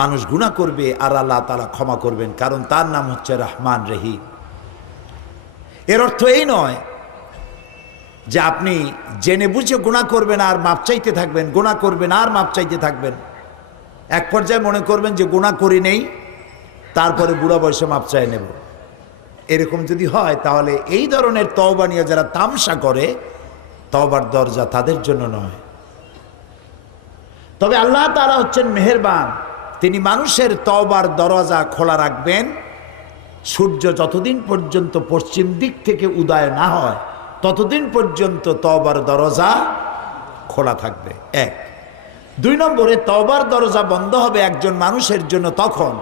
মানুষ গুনাহ করবে আর আল্লাহ তাআলা ক্ষমা করবেন, কারণ তার নাম হচ্ছে রহমান রহিম। এর অর্থ এই নয় যে আপনি জেনে বুঝে গুনাহ করবেন আর মাপ চাইতে থাকবেন, গুনাহ করবেন আর মাপ চাইতে থাকবেন। এক পর্যায়ে মনে করবেন যে গুনাহ করি নেই, তারপরে বুড়া বয়সে মাপ চাই নেব। এরকম যদি হয় তাহলে এই ধরনের তওবা নিয়ে যারা তামসা করে, তওবার দরজা তাদের জন্য নয়। তবে আল্লাহ তাআলা হচ্ছেন মেহেরবান, তিনি মানুষের তওবার দরজা খোলা রাখবেন সূর্য যতদিন পর্যন্ত পশ্চিম দিক থেকে উদয় না হয় ততদিন পর্যন্ত তওবার দরজা খোলা থাকবে। এক। দুই নম্বরে, তওবার দরজা বন্ধ হবে একজন মানুষের জন্য তখন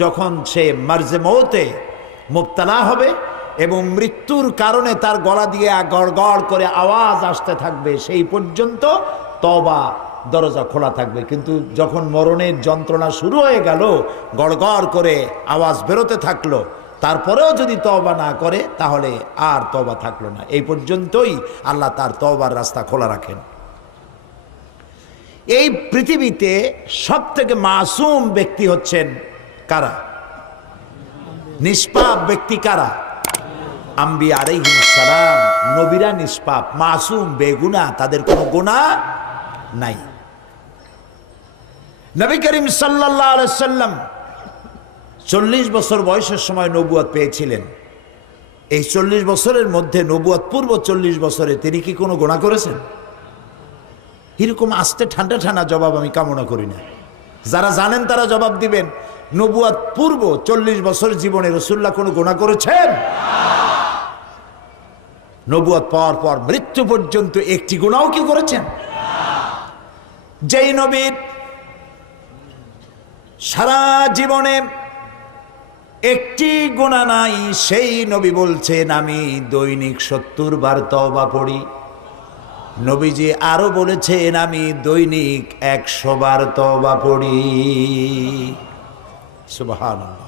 যখন সে মার্জে মৌতে মুবতালা হবে এবং মৃত্যুর কারণে তার গলা দিয়ে গড়গড় করে আওয়াজ আসতে থাকবে, সেই পর্যন্ত তওবা দরজা খোলা থাকবে। কিন্তু যখন মরণের যন্ত্রণা শুরু হয়ে গেল, গড়গড় করে আওয়াজ বেরোতে থাকলো, তারপরেও যদি তওবা না করে তাহলে আর তওবা থাকলো না। এই পর্যন্তই আল্লাহ তার তওবার রাস্তা খোলা রাখেন। এই পৃথিবীতে সবথেকে মাসুম ব্যক্তি হচ্ছেন কারা? নিষ্পাপ ব্যক্তি কারা? আম্বিয়া আলাইহিস সালাম। নবীরা নিষ্পাপ, মাসুম, বেগুনাহ, তাদের কোনো গুনাহ নাই। নবী করিম সাল্লাল্লাহু আলাইহি সাল্লাম 40 বছর বয়সের সময় নবুয়ত পেয়েছিলেন। এই 40 বছরের মধ্যে, নবুয়ত পূর্ব 40 বছরে তিনি কি কোনো গুনাহ করেছেন? এরকম আস্তে ঠান্ডা ঠান্ডা জবাব আমি কামনা করি না। যারা জানেন তারা জবাব দিবেন। নবুয়ত পূর্ব 40 বছর জীবনে রাসূলুল্লাহ কোনো গুনাহ করেছেন? নবুয়ত পাওয়ার পর মৃত্যু পর্যন্ত একটি গুনাহও কি করেছেন? যেই নবীর সারা জীবনে একটি গুনাহ নাই, সেই নবী বলছেন আমি দৈনিক 70 বার তওবা পড়ি। নবীজি আরো বলেছেন আমি দৈনিক 100 বার তওবা পড়ি। সুবহানাল্লাহ।